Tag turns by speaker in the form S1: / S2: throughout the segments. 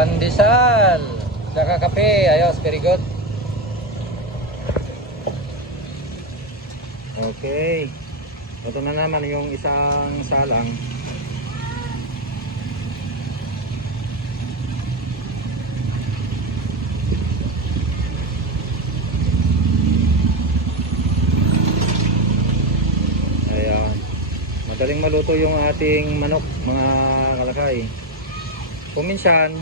S1: Pandesal. Saka kape. Ayos, very good.
S2: Okay. Ito na naman yung isang salang. Ayan. Madaling maluto yung ating manok, mga kalakay. Kung minsan,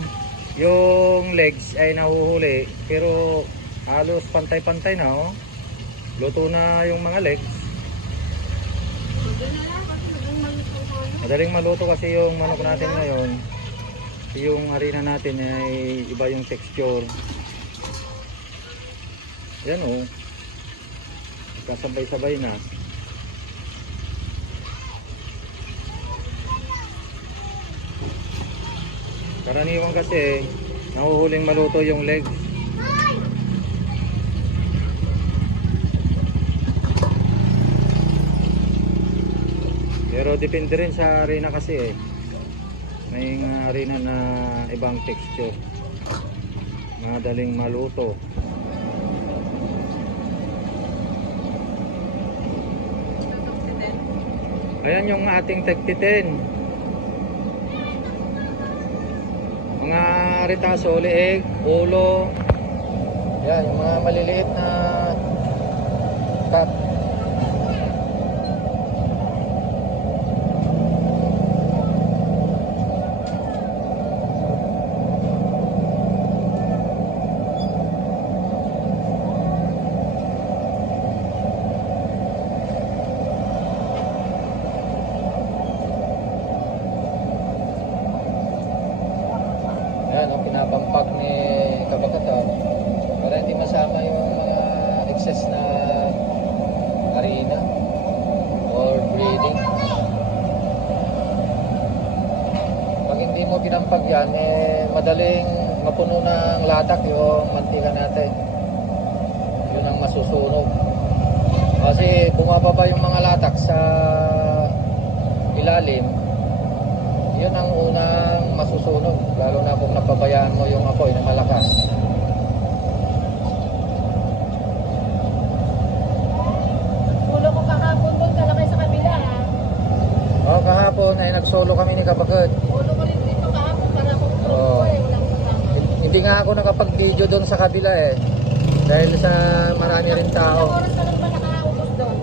S2: yung legs ay nahuhuli, pero halos pantay-pantay na oh. Luto na yung mga legs. Madaling maluto kasi yung manok natin ngayon. Yung harina natin ay iba yung texture. Yan. Oh. Kasabay-sabay na. Karaniwan kasi nahuhuling maluto yung legs. Pero depende rin sa arena kasi eh. May arena na ibang texture. Madaling maluto. Ayan yung ating tagtitin. Mga ritaso, leeg, ulo.
S1: Yan, yung mga maliliit na cut. Yan, ang pinapampag ni Kabakato para hindi masama yung mga excess na harina or breeding. Pag hindi mo pinampag yan, eh, madaling mapuno ng latak yung mantika natin. Yun ang masusunog. Kasi bumababa yung mga latak sa ilalim, yun ang unang masusunog. Lalo na kung napabayaan mo yung apoy na malakas.
S3: Ulo ko kahapon doon, kalakay sa kabila ha.
S1: O nagsolo kami ni Kapagod.
S3: Ulo ko rin dito kahapon, para akong
S1: Oo.
S3: ulo ko eh, walang kasama.
S1: Hindi nga ako nakapag-video doon sa kabila eh. Dahil sa marami rin tao.
S3: Ilang oras ka lang ba doon?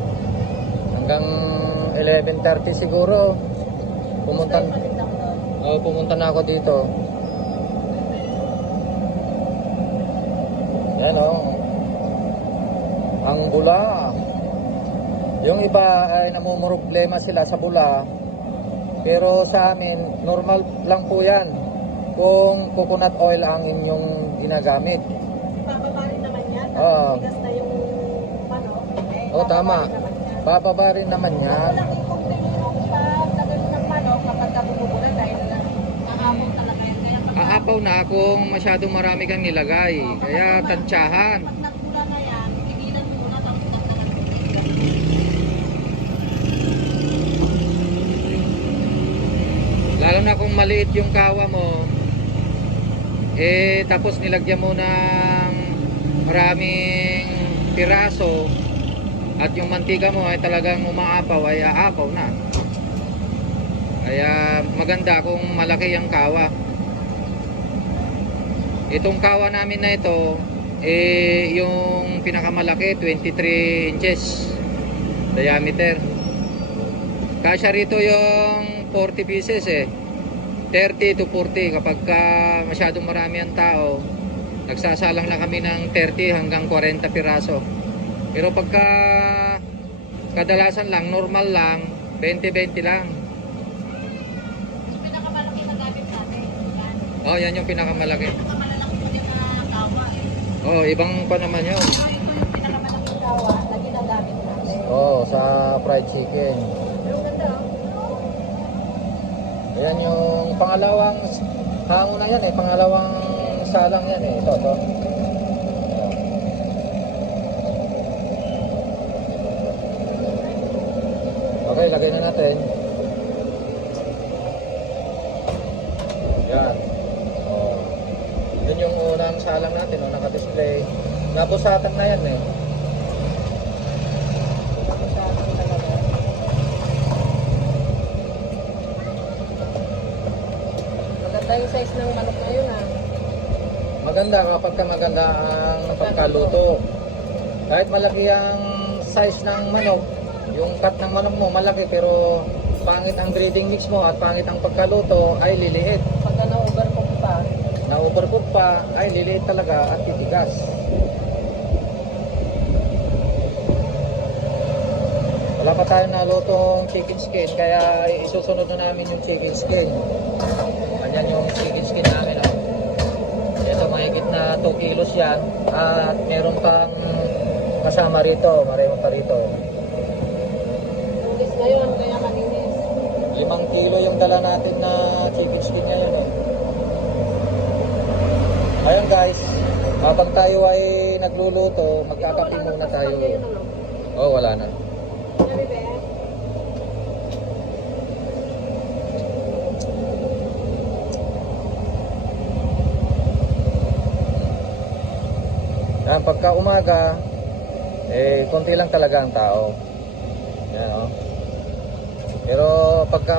S1: Hanggang 11.30 siguro. Pumunta,
S3: ako
S1: oh, pumunta na ako dito. Yan o. Ang bula. Yung iba ay namumroblema sila sa bula. Pero sa amin, normal lang po yan. Kung coconut oil ang inyong ginagamit.
S3: Bababa rin naman yan.
S1: Oo.
S3: Bigas na yung manok. Eh,
S1: Oo,
S3: bababa
S1: tama.
S3: rin naman yan.
S1: Bababa rin naman yan.
S3: Walang i-continue yung pagtagal ng manok kapag ka bumubula dahil nakapong talaga yan.
S2: Aapaw na kung masyadong marami kang nilagay. Kaya tansyahan.
S3: pag nagbula na yan, tigilan mo muna tapos tagtagan mo tubig.
S2: Lalo na kung maliit yung kawa mo, eh tapos nilagyan mo ng maraming piraso at yung mantika mo ay talagang umaapaw ay aapaw na. Kaya maganda kung malaki ang kawa. Itong kawa namin na ito, eh yung pinakamalaki 23 inches diameter. Kasya rito yung 40 pieces eh. 30 to 40 kapag ka masyadong marami ang tao, nagsasalang na kami ng 30 hanggang 40 piraso. Pero pagka kadalasan lang, normal lang, 20-20 lang.
S3: Yung pinakamalaki na gamit natin.
S2: Oh, yan yung pinakamalaki.
S3: Pinakamalalaki po din na tawa eh.
S2: Oh, ibang pa naman yun.
S3: Ito yung pinakamalaking tawa na ginagamit natin.
S1: Oh, sa fried chicken.
S3: Pero ganda oh.
S1: Ayan yung pangalawang hango na yan eh. Pangalawang salang yan eh. Ito, ito. Okay, lagay na natin. Yan. Oh. isalang natin, oh, naka-display. Nabusatan na yan eh.
S3: Yung size ng manok na yun ah.
S1: Maganda kapag ka maganda ang pagkaluto. Kahit malaki ang size ng manok, yung cut ng manok mo malaki pero pangit ang breeding mix mo at pangit ang pagkaluto ay liliit.
S3: Pagka na-overcook pa,
S1: Na overcook pa ay liliit talaga at titigas. Wala pa tayo nalutong chicken skin kaya isusunod na namin yung chicken skin. Ganyan yung chicken skin namin. Oh. Ito mahigit na 2 kilos yan at meron pang kasama rito, mareho pa rito.
S3: English ngayon, kaya malinis.
S1: Limang kilo yung dala natin na chicken skin ngayon eh. Ayun guys, habang tayo ay nagluluto, magkakape muna tayo. Oh, wala na. Yan, pagka umaga, eh, konti lang talaga ang tao. Yan, oh. Pero pagka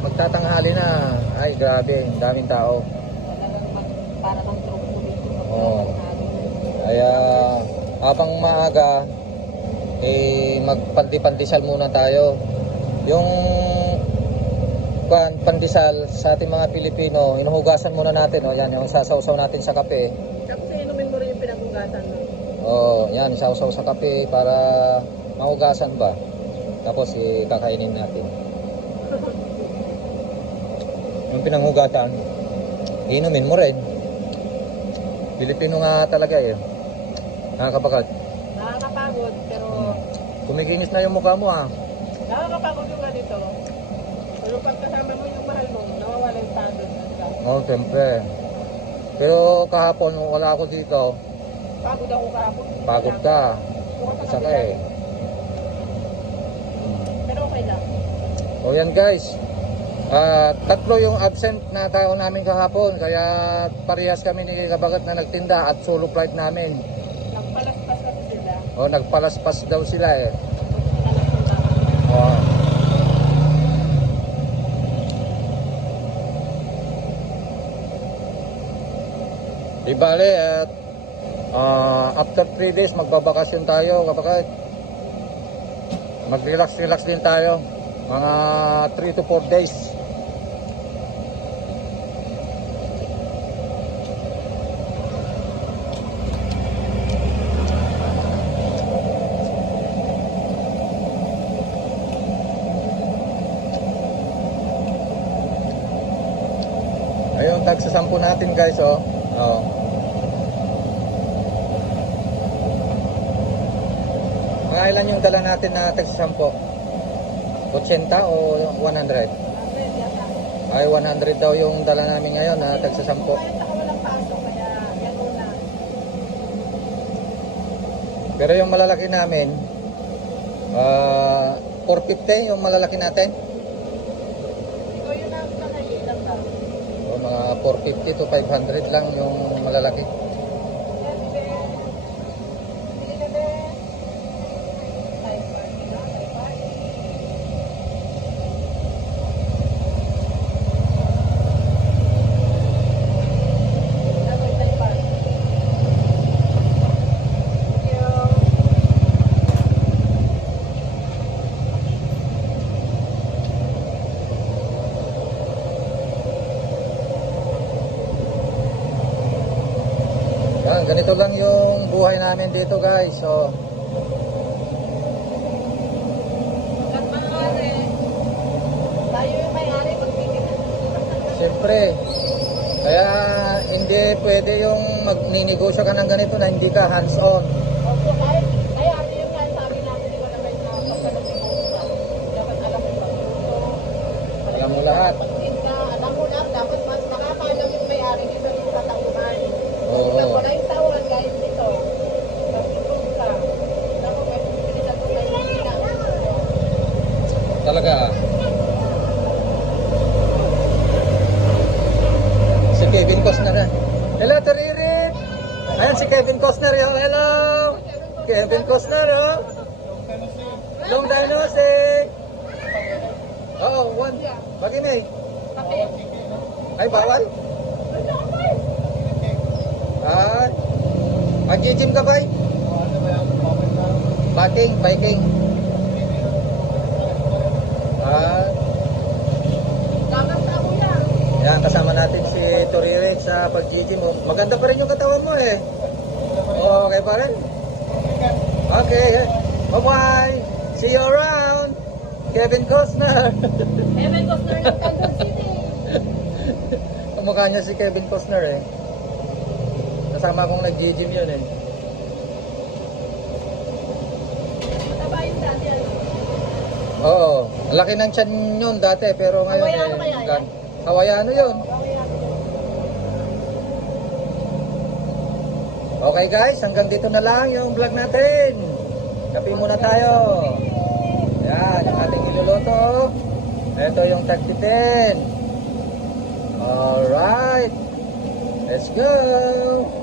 S1: magtatanghali na, ay grabe, ang daming tao.
S3: Para ng truck dito.
S1: Oo. Kaya habang maaga, eh, magpandipandisal muna tayo. Yung pan, pandesal sa ating mga Pilipino, inuhugasan muna natin, oh, yan, yung sasawsaw natin sa kape.
S3: Inumin mo mo.
S1: Oh, yan, sausaw sa kape para mahugasan ba. Tapos eh, kakainin natin. Yung pinanghugasan, inumin mo rin. Pilipino nga talaga eh. Nakakabagat.
S3: Nakakapagod, pero
S1: Kumikinis na yung mukha mo ah.
S3: nakakapagod yung ganito. Pero pag kasama mo yung mahal mo, nawawala yung pagod.
S1: Oo, oh, siyempre. Pero kahapon, wala ako dito,
S3: Pagod ako kahapon.
S1: pagod ka. Isa ka eh.
S3: Pero okay lang.
S1: O yan guys. Ah, tatlo yung absent na tao namin kahapon kaya parehas kami ni Kabagat na nagtinda at solo flight namin.
S3: Nagpalaspas kasi sila.
S1: O nagpalaspas daw sila eh.
S3: Alam ko na.
S1: O. Di bale at ah, after 3 days magbabakasyon tayo. Kapag mag-relax relax din tayo. Mga 3 to 4 days. Ayun tag sa sampu natin guys oh. Oh ilan yung dala natin na tag sa sampu 80 o 100 ay 100 daw yung dala namin ngayon na tag sa sampu
S3: Kahit ako walang pasok, kaya gano'n na.
S1: Pero yung malalaki namin, ah 450 yung malalaki natin.
S3: Ikaw yun ang nakailan ba?
S1: O mga 450 to 500 lang yung malalaki.
S3: Yan,
S1: ganito lang yung buhay namin dito guys. So,
S3: yung
S1: siyempre, kaya hindi pwede yung magninegosyo ka ng ganito na hindi ka hands-on.
S3: Opo, kahit, kaya ate yung nga sabi natin, di ba naman na pagkalapin mo ka, dapat alam mo pagluto.
S1: Alam mo lahat.
S3: Pagtinda, alam mo lahat, dapat mas nakakaalam yung may-ari dito sa tauhan.
S1: Oo.
S3: Pag wala yung tauhan, guys, dito, magtutog ka. Dapat may pipilitan ko tayo ng ina.
S1: Talaga. Si Kevin Cos na na. Hello, Taririt! Yan si Kevin Costner yo. Hello. Kevin Costner oh. Long time no see. Oo, one. Bagi may.
S3: Kape.
S1: Ay, bawal? Ay. Mag-gym ka ba? Biking, biking. Ay.
S3: Gagas ako yan.
S1: Yan, kasama natin si Sa pag-gym. Maganda pa rin yung katawan mo eh. Okay pa rin? Okay. Bye-bye. See you around. Kevin Costner.
S3: Heaven Costner ng Quezon City.
S1: Kamukha niya si Kevin Costner eh. Kasama kong nag-gym yun eh.
S3: Mataba yung dati. ano?
S1: Oo. Laki ng tiyan yun dati pero ngayon
S3: Hawaiano
S1: eh.
S3: kaya yan?
S1: Hawaiano yun. Okay guys, hanggang dito na lang yung vlog natin. Kape muna tayo. Yan, yung ating iluluto. Ito yung tagpitin. Alright. Let's go.